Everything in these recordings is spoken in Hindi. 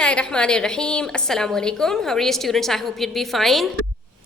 बिस्मिल्लाहिर्रहमानिर्रहीम अस्सलाम वालेकुम। How are you students? I hope you'd be fine.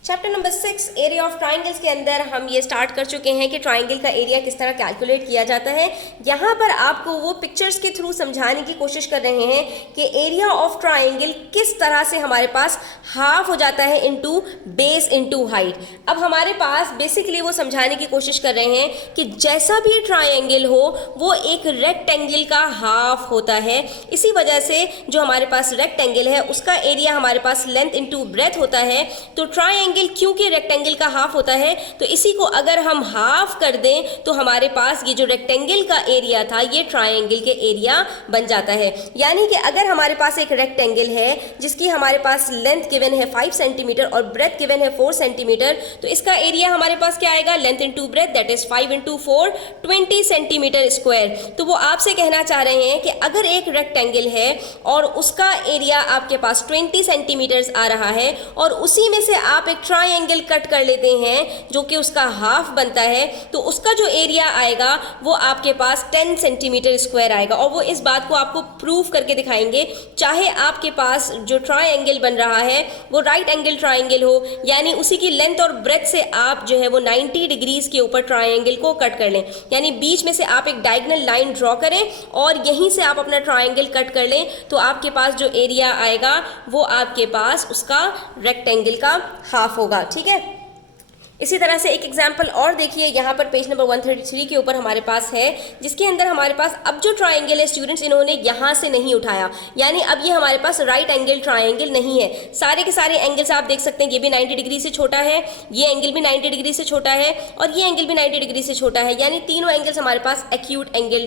Chapter number 6 area of triangles के अंदर हम ये स्टार्ट कर चुके हैं कि ट्राइंगल का एरिया किस तरह कैलकुलेट किया जाता है। यहाँ पर आपको वो पिक्चर्स के थ्रू समझाने की कोशिश कर रहे हैं कि एरिया ऑफ ट्राइंगल किस तरह से हमारे पास हाफ हो जाता है इनटू बेस इनटू हाइट। अब हमारे पास बेसिकली वो समझाने की कोशिश कर रहे हैं कि जैसा भी ट्राइंगल हो वो एक रेक्टेंगल का हाफ होता है। इसी वजह से जो हमारे पास रेक्टेंगल है उसका एरिया हमारे पास लेंथ इनटू ब्रेथ होता है। तो ट्राइंगल क्योंकि रेक्टेंगल का हाफ होता है तो इसी को अगर हम हाफ कर दें तो हमारे पास ये जो रेक्टेंगल का एरिया था ये ट्राइंगल के एरिया बन जाता है। यानी कि अगर हमारे पास एक रेक्टेंगल है जिसकी हमारे पास लेंथ गिवन है 5 सेंटीमीटर और ब्रेथ गिवन है 4 सेंटीमीटर, तो इसका एरिया हमारे पास क्या आएगा? Length into breadth that is 5 into 4 20 centimetre square. तो वो आपसे कहना चाह रहे हैं कि अगर एक रेक्टेंगल है और उसका एरिया आपके पास 20 सेंटीमीटर आ रहा है और उसी में से आप एक ट्राइंगल कट कर लेते हैं जो कि उसका हाफ बनता है, तो उसका जो एरिया आएगा वो आपके पास 10 सेंटीमीटर स्क्वायर आएगा। और वो इस बात को आपको प्रूव करके दिखाएंगे। चाहे आपके पास जो ट्राइंगल बन रहा है वो राइट एंगल ट्राइंगल हो, यानी उसी की लेंथ और ब्रेथ से आप जो है वो 90 डिग्रीज के ऊपर ट्राइंगल को कट कर लें, यानी बीच में से आप एक डायगोनल लाइन ड्रॉ करें और यहीं से आप अपना ट्राइंगल कट कर लें, तो आपके पास जो एरिया आएगा वो आपके पास उसका रेक्टेंगल का हाफ होगा। ठीक है, इसी तरह से एक एग्जाम्पल और देखिए, यहाँ पर पेज नंबर 133 के ऊपर हमारे पास है जिसके अंदर हमारे पास अब जो ट्राइंगल है स्टूडेंट्स इन्होंने यहाँ से नहीं उठाया, यानी अब ये हमारे पास राइट एंगल ट्राइंगल नहीं है। सारे के सारे एंगल्स आप देख सकते हैं, ये भी 90 डिग्री से छोटा है, ये एंगल भी 90 डिग्री से छोटा है और ये एंगल भी 90 डिग्री से छोटा है, यानी तीनों एंगल्स हमारे पास एक्यूट एंगल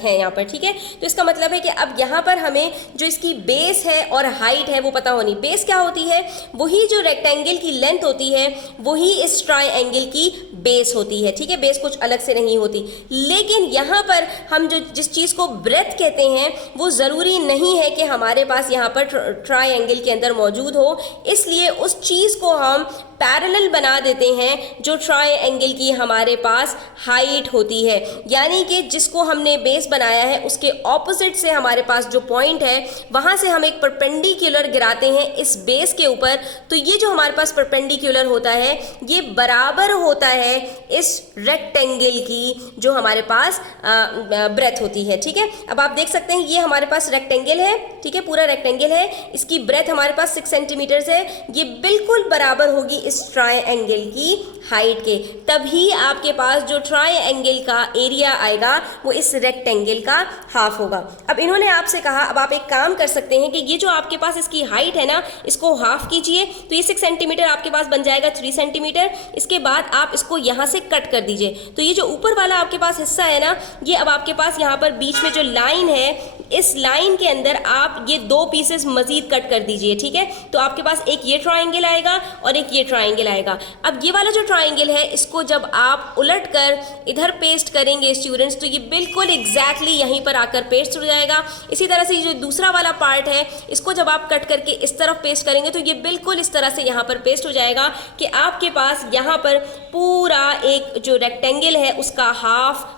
है यहाँ पर। ठीक है, तो इसका मतलब है कि अब यहाँ पर हमें जो इसकी बेस है और हाइट है वो पता होनी। बेस क्या होती है? वही जो रेक्टेंगल की लेंथ होती है वही इस ट्राइंगल की बेस होती है। ठीक है, बेस कुछ अलग से नहीं होती। लेकिन यहाँ पर हम जो जिस चीज़ को ब्रेथ कहते हैं वो ज़रूरी नहीं है कि हमारे पास यहाँ पर ट्राइंगल के अंदर मौजूद हो, इसलिए उस चीज़ को हम पैरेलल बना देते हैं जो ट्राइंगल की हमारे पास हाइट होती है। यानी कि जिसको हमने बेस बनाया है उसके ऑपोजिट से हमारे पास जो पॉइंट है वहाँ से हम एक परपेंडिकुलर गिराते हैं इस बेस के ऊपर, तो ये जो हमारे पास परपेंडिकुलर होता है ये बराबर होता है इस रेक्टेंगल की जो हमारे पास ब्रेथ होती है। ठीक है, अब आप देख सकते हैं ये हमारे पास रेक्टेंगल है। ठीक है, पूरा रेक्टेंगल है, इसकी ब्रेथ हमारे पास 6 सेंटीमीटर है, ये बिल्कुल बराबर होगी इस ट्राइंगल की हाइट के। तभी आपके पास जो ट्राइंगल का एरिया आएगा वो इस रेक्टेंगल का हाफ होगा। अब इन्होंने आपसे कहा, अब आप एक काम कर सकते हैं कि ये जो आपके पास इसकी हाइट है ना इसको हाफ कीजिए, तो ये 6 सेंटीमीटर आपके पास बन जाएगा 3 सेंटीमीटर। इसके बाद आप इसको यहाँ से कट कर दीजिए, तो ये जो ऊपर वाला आपके पास हिस्सा है ना ये अब आपके पास यहाँ पर बीच में जो लाइन है इस लाइन के अंदर आप ये 2 पीसेस मजीद कट कर दीजिए। ठीक है, तो आपके पास एक ये ट्राइंगल आएगा और एक ये ट्राइंगल आएगा। अब ये वाला जो ट्राइंगल है इसको जब आप उलट कर इधर पेस्ट करेंगे स्टूडेंट्स तो ये बिल्कुल एग्जैक्टली यहीं पर आकर पेस्ट हो जाएगा। इसी तरह से ये जो दूसरा वाला पार्ट है इसको जब आप कट करके इस तरफ पेस्ट करेंगे तो ये बिल्कुल इस तरह से यहाँ पर पेस्ट हो जाएगा कि आपके पास यहाँ पर पूरा एक जो रेक्टेंगल है उसका हाफ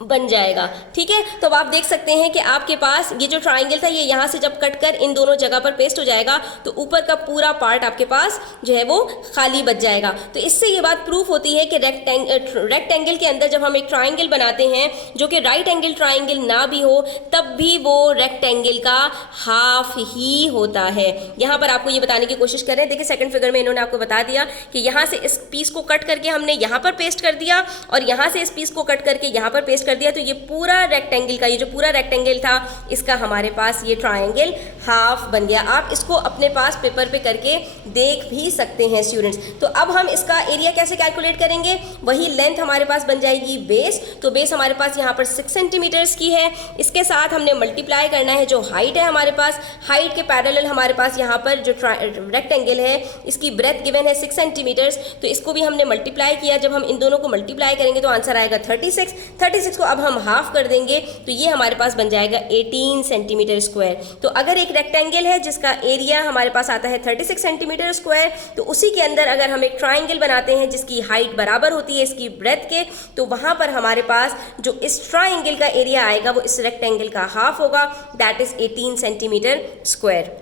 बन जाएगा। ठीक है, तो अब आप देख सकते हैं कि आपके पास ये जो ट्राइंगल था ये यहाँ से जब कट कर इन दोनों जगह पर पेस्ट हो जाएगा तो ऊपर का पूरा पार्ट आपके पास जो है वो खाली बच जाएगा। तो इससे ये बात प्रूफ होती है कि रेक्टेंगल के अंदर जब हम एक ट्राइंगल बनाते हैं जो कि राइट एंगल ट्राइंगल ना भी हो तब भी वो रेक्टेंगल का हाफ ही होता है। यहाँ पर आपको ये बताने की कोशिश कर रहे हैं। देखिए सेकंड फिगर में इन्होंने आपको बता दिया कि यहाँ से इस पीस को कट करके हमने यहाँ पर पेस्ट कर दिया और यहाँ से इस पीस को कट करके यहाँ पर पेस्ट कर दिया, तो ये पूरा रेक्टेंगल का ये जो पूरा रेक्टेंगल था इसका हमारे पास ये ट्राइंगल हाफ बन गया। आप इसको अपने पास पेपर पे करके देख भी सकते हैं स्टूडेंट्स। तो अब हम इसका एरिया कैसे कैलकुलेट करेंगे? वही लेंथ हमारे पास बन जाएगी बेस, तो बेस हमारे पास यहाँ पर 6 सेंटीमीटर्स की है, इसके साथ हमने मल्टीप्लाई करना है जो हाइट है हमारे पास, हाइट के पैरेलल हमारे पास यहाँ पर जो रेक्टेंगल है इसकी ब्रेथ गिवन है 6 सेंटीमीटर्स, तो इसको भी हमने मल्टीप्लाई किया। जब हम इन दोनों को मल्टीप्लाई करेंगे तो आंसर आएगा 36 को अब हम हाफ कर देंगे तो ये हमारे पास बन जाएगा 18 सेंटीमीटर स्क्वायर। तो अगर एक रेक्टेंगल है जिसका एरिया हमारे पास आता है 36 सेंटीमीटर स्क्वायर, तो उसी के अंदर अगर हम एक ट्राइंगल बनाते हैं जिसकी हाइट बराबर होती है इसकी ब्रेथ के, तो वहाँ पर हमारे पास जो इस ट्राइंगल का एरिया आएगा वो इस रेक्टेंगल का हाफ होगा, दैट इज 18 सेंटीमीटर स्क्वायर।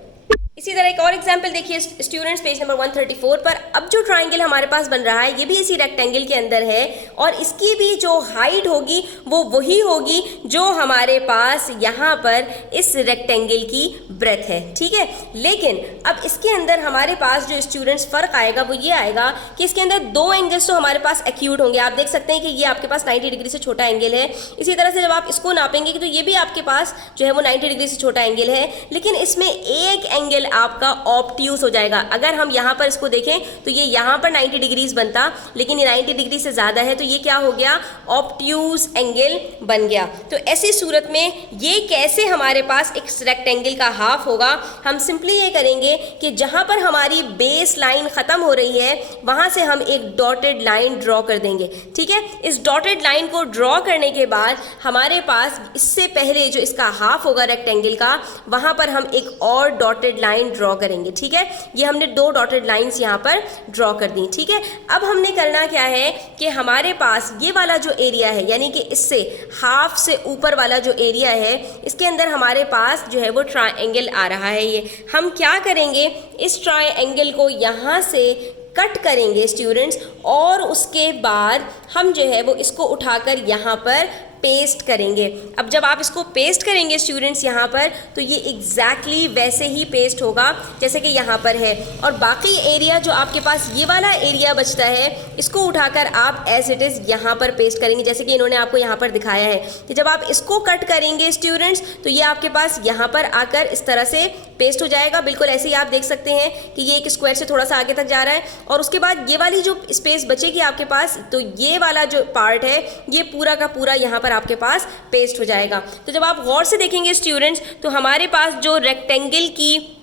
इसी तरह एक और एग्जाम्पल देखिए स्टूडेंट्स पेज नंबर 134 पर। अब जो ट्राइंगल हमारे पास बन रहा है ये भी इसी रेक्टेंगल के अंदर है और इसकी भी जो हाइट होगी वो वही होगी जो हमारे पास यहाँ पर इस रेक्टेंगल की ब्रेथ है, ठीक है। लेकिन अब इसके अंदर हमारे पास जो स्टूडेंट्स फर्क आएगा वो ये आएगा कि इसके अंदर दो एंगल्स तो हमारे पास एक्यूट होंगे। आप देख सकते हैं कि ये आपके पास 90 डिग्री से छोटा एंगल है। इसी तरह से जब आप इसको नापेंगे तो ये भी आपके पास जो है वो 90 डिग्री से छोटा एंगल है, लेकिन इसमें एक एंगल आपका ऑब्ट्यूज हो जाएगा। अगर हम यहाँ पर इसको देखें तो ये यहाँ पर 90 डिग्रीज बनता, लेकिन ये 90 डिग्री से ज़्यादा है तो ये क्या हो गया, ऑब्ट्यूज एंगल बन गया। तो ऐसी सूरत में ये कैसे हमारे पास एक रेक्टेंगल का हाफ होगा, हम सिंपली ये करेंगे कि जहाँ पर हमारी बेस लाइन ख़त्म हो रही है वहाँ से हम एक डॉटेड लाइन ड्रॉ कर देंगे, ठीक है। इस डॉटेड लाइन को ड्रॉ करने के बाद हमारे पास इससे पहले जो इसका हाफ होगा रेक्टेंगल का, वहाँ पर हम एक और डॉटेड लाइन ड्रॉ करेंगे, ठीक है। ये हमने दो डॉटेड लाइंस यहाँ पर ड्रॉ कर दी, ठीक है। अब हमने करना क्या है कि हमारे पास ये वाला जो एरिया है यानी कि इससे हाफ से ऊपर वाला जो एरिया है इसके अंदर हमारे पास जो है वो ट्रायंगल आ रहा है। ये हम क्या करेंगे, इस ट्रायंगल को यहाँ से कट करेंगे स्टूडेंट्स और उसके बाद हम जो है वो इसको उठाकर यहाँ पर पेस्ट करेंगे। अब जब आप इसको पेस्ट करेंगे स्टूडेंट्स यहाँ पर, तो ये एग्जैक्टली वैसे ही पेस्ट होगा जैसे कि यहाँ पर है, और बाकी एरिया जो आपके पास ये वाला एरिया बचता है इसको उठाकर आप एज इट इज़ यहाँ पर पेस्ट करेंगे, जैसे कि इन्होंने आपको यहाँ पर दिखाया है। कि जब आप इसको कट करेंगे स्टूडेंट्स तो ये आपके पास यहाँ पर आकर इस तरह से पेस्ट हो जाएगा। बिल्कुल ऐसे ही आप देख सकते हैं कि ये एक स्क्वायर से थोड़ा सा आगे तक जा रहा है, और उसके बाद ये वाली जो स्पेस बचेगी आपके पास, तो ये वाला जो पार्ट है ये पूरा का पूरा यहाँ पर आपके पास पेस्ट हो जाएगा। तो जब आप गौर से देखेंगे स्टूडेंट्स तो हमारे पास जो रेक्टेंगल की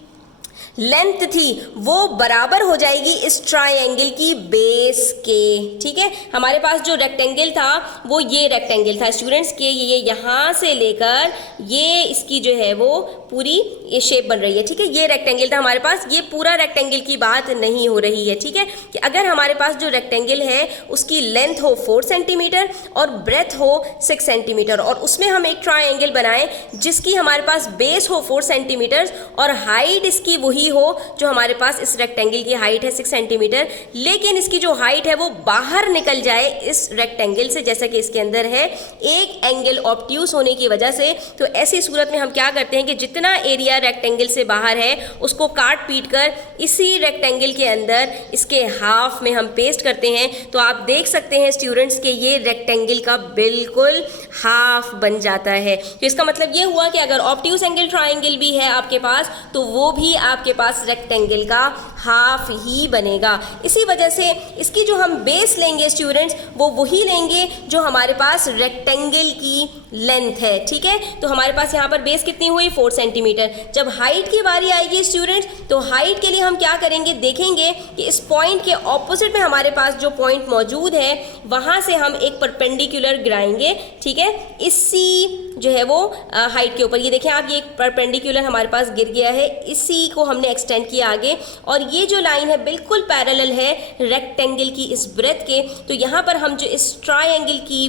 लेंथ थी वो बराबर हो जाएगी इस ट्रायंगल की बेस के, ठीक है। हमारे पास जो रेक्टेंगल था वो ये रेक्टेंगल था स्टूडेंट्स के, ये यहाँ से लेकर ये इसकी जो है वो पूरी ये शेप बन रही है, ठीक है। ये रेक्टेंगल था हमारे पास, ये पूरा रेक्टेंगल की बात नहीं हो रही है, ठीक है। कि अगर हमारे पास जो रेक्टेंगल है उसकी लेंथ हो 4 सेंटीमीटर और ब्रेथ हो 6 सेंटीमीटर और उसमें हम एक ट्रायंगल बनाएं जिसकी हमारे पास बेस हो 4 सेंटीमीटर और हाइट इसकी वही हो जो हमारे पास इस रेक्टेंगल की हाइट है 6 सेंटीमीटर, लेकिन इसकी जो हाइट है वो बाहर निकल जाए इस रेक्टेंगल से, जैसा कि इसके अंदर है, एक एंगल ऑब्ट्यूज होने की वजह से। तो ऐसी सूरत में हम क्या करते हैं कि जितना एरिया रेक्टेंगल से बाहर है उसको काट पीट कर इसी रेक्टेंगल के अंदर इसके हाफ में हम पेस्ट करते हैं। तो आप देख सकते हैं स्टूडेंट्स के ये रेक्टेंगल का बिल्कुल हाफ बन जाता है। तो इसका मतलब ये हुआ कि अगर ऑब्ट्यूज एंगल ट्रायंगल भी है आपके पास तो वो भी आपके पास रेक्टेंगल का हाफ ही बनेगा। इसी वजह से इसकी जो हम बेस लेंगे स्टूडेंट्स वो वही लेंगे जो हमारे पास रेक्टेंगल की लेंथ है, ठीक है। तो हमारे पास यहाँ पर बेस कितनी हुई 4 सेंटीमीटर। जब हाइट की बारी आएगी स्टूडेंट्स तो हाइट के लिए हम क्या करेंगे, देखेंगे कि इस पॉइंट के ऑपोजिट में हमारे पास जो पॉइंट मौजूद है वहाँ से हम एक परपेंडिकुलर गिराएंगे, ठीक है, इसी जो है वो हाइट के ऊपर। ये देखें आप, ये एक परपेंडिकुलर हमारे पास गिर गया है, इसी को हमने एक्सटेंड किया आगे, और ये जो लाइन है बिल्कुल पैरेलल है रेक्टेंगल की इस ब्रेथ के। तो यहाँ पर हम जो इस ट्रायंगल की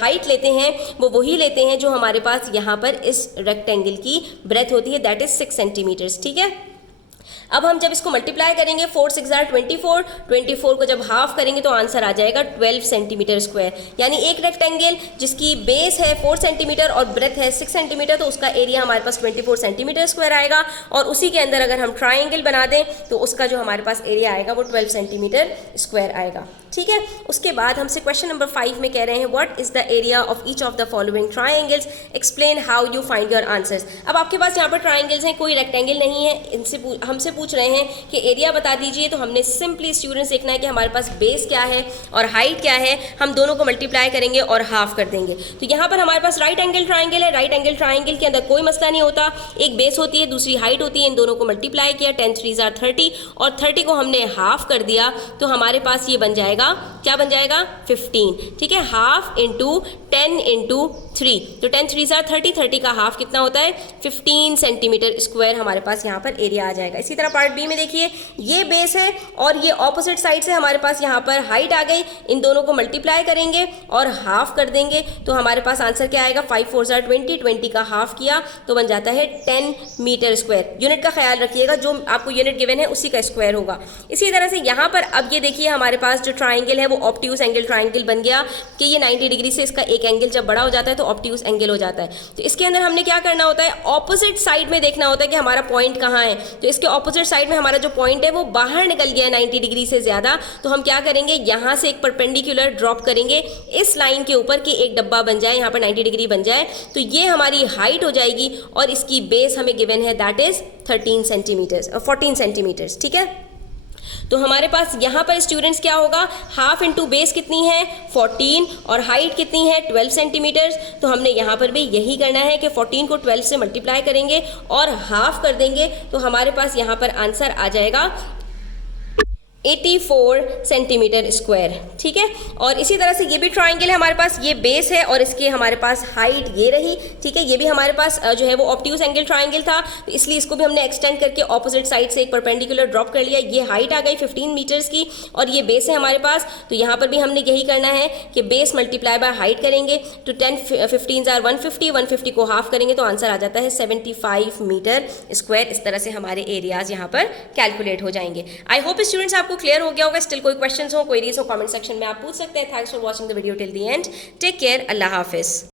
हाइट लेते हैं वो वही लेते हैं जो हमारे पास यहाँ पर इस रेक्टेंगल की ब्रेथ होती है, दैट इज 6 सेंटीमीटर्स, ठीक है। अब हम जब इसको मल्टीप्लाई करेंगे 4 6 24, 24 को जब हाफ करेंगे तो आंसर आ जाएगा 12 सेंटीमीटर स्क्वायर। यानी एक रेक्टेंगल जिसकी बेस है 4 सेंटीमीटर और ब्रेथ है 6 सेंटीमीटर, तो उसका एरिया हमारे पास 24 सेंटीमीटर स्क्वायर आएगा, और उसी के अंदर अगर हम ट्राइंगल बना दें तो उसका जो हमारे पास एरिया आएगा वो 12 सेंटीमीटर स्क्वायर आएगा, ठीक है। उसके बाद हमसे क्वेश्चन नंबर 5 में कह रहे हैं what is the area of each of the following triangles, explain how you find your answers. अब आपके पास यहाँ पर ट्राइंगल्स हैं, कोई रेक्टेंगल नहीं है, इनसे हमसे पूछ रहे हैं कि एरिया बता दीजिए। तो हमने सिंपली स्टूडेंट्स देखना है कि हमारे पास बेस क्या है और हाइट क्या है, हम दोनों को मल्टीप्लाई करेंगे और हाफ कर देंगे। तो यहाँ पर हमारे पास राइट एंगल ट्राइंगल है, राइट एंगल ट्राइंगल के अंदर कोई मसला नहीं होता, एक बेस होती है दूसरी हाइट होती है, इन दोनों को मल्टीप्लाई किया, 10 3 30 और 30 को हमने हाफ कर दिया तो हमारे पास ये बन जाएगा जाएगा, क्या बन जाएगा 15, ठीक है। हाफ इंटू 10 इंटू 3, तो 10 3 ज़ा 30, 30 का हाफ कितना होता है 15 सेंटीमीटर स्क्वायर हमारे पास यहाँ पर एरिया आ जाएगा। इसी तरह पार्ट बी में देखिए, ये बेस है और ये ऑपोजिट साइड से हमारे पास यहाँ पर हाइट आ गई, इन दोनों को मल्टीप्लाई करेंगे और हाफ कर देंगे तो हमारे पास आंसर क्या आएगा 5 4 ज़ा 20, 20 का हाफ किया तो बन जाता है 10 मीटर स्क्वायर। यूनिट का ख्याल रखिएगा, जो आपको यूनिट गिवन है उसी का स्क्वायर होगा। इसी तरह से यहाँ पर अब ये देखिए हमारे पास जो ट्राइंगल है वो ऑब्ट्यूज एंगल ट्राइंगल बन गया कि ये 90 डिग्री से इसका एक एंगल जब बड़ा हो जाता है तो ऑब्ट्यूज एंगल हो जाता है। तो इसके अंदर हमने क्या करना होता है, ऑपोजिट साइड में देखना होता है कि हमारा पॉइंट कहाँ है। तो इसके ऑपोजिट साइड में हमारा जो पॉइंट है वो बाहर निकल गया 90 डिग्री से ज़्यादा, तो हम क्या करेंगे, यहाँ से एक परपेंडिकुलर ड्रॉप करेंगे इस लाइन के ऊपर कि एक डब्बा बन जाए, यहाँ पर 90 डिग्री बन जाए, तो ये हमारी हाइट हो जाएगी और इसकी बेस हमें गिवन है दैट इज 14 सेंटीमीटर्स, ठीक है। तो हमारे पास यहाँ पर स्टूडेंट्स क्या होगा, हाफ इंटू बेस कितनी है 14 और हाइट कितनी है 12 सेंटीमीटर्स। तो हमने यहाँ पर भी यही करना है कि 14 को 12 से मल्टीप्लाई करेंगे और हाफ कर देंगे तो हमारे पास यहाँ पर आंसर आ जाएगा 84 सेंटीमीटर स्क्वायर, ठीक है। और इसी तरह से ये भी ट्राइंगल है हमारे पास, ये बेस है और इसके हमारे पास हाइट ये रही, ठीक है। ये भी हमारे पास जो है वो ऑब्ट्यूज एंगल ट्राइंगल था, तो इसलिए इसको भी हमने एक्सटेंड करके ऑपोजिट साइड से एक परपेंडिकुलर ड्रॉप कर लिया। ये हाइट आ गई 15 मीटर्स की और ये बेस है हमारे पास, तो यहाँ पर भी हमने यही करना है कि बेस मल्टीप्लाई बाय हाइट करेंगे तो 10 15 ज़ार 150, 150 को हाफ करेंगे तो आंसर आ जाता है 75 मीटर स्क्वायर। इस तरह से हमारे एरियाज यहाँ पर कैलकुलेट हो जाएंगे। आई होप स्टूडेंट्स आपको क्लियर हो गया होगा। स्टिल कोई क्वेश्चंस हो, क्वेरीज हो, कमेंट सेक्शन में आप पूछ सकते हैं। Thanks for watching the video till the end. Take care, अल्लाह हाफिज।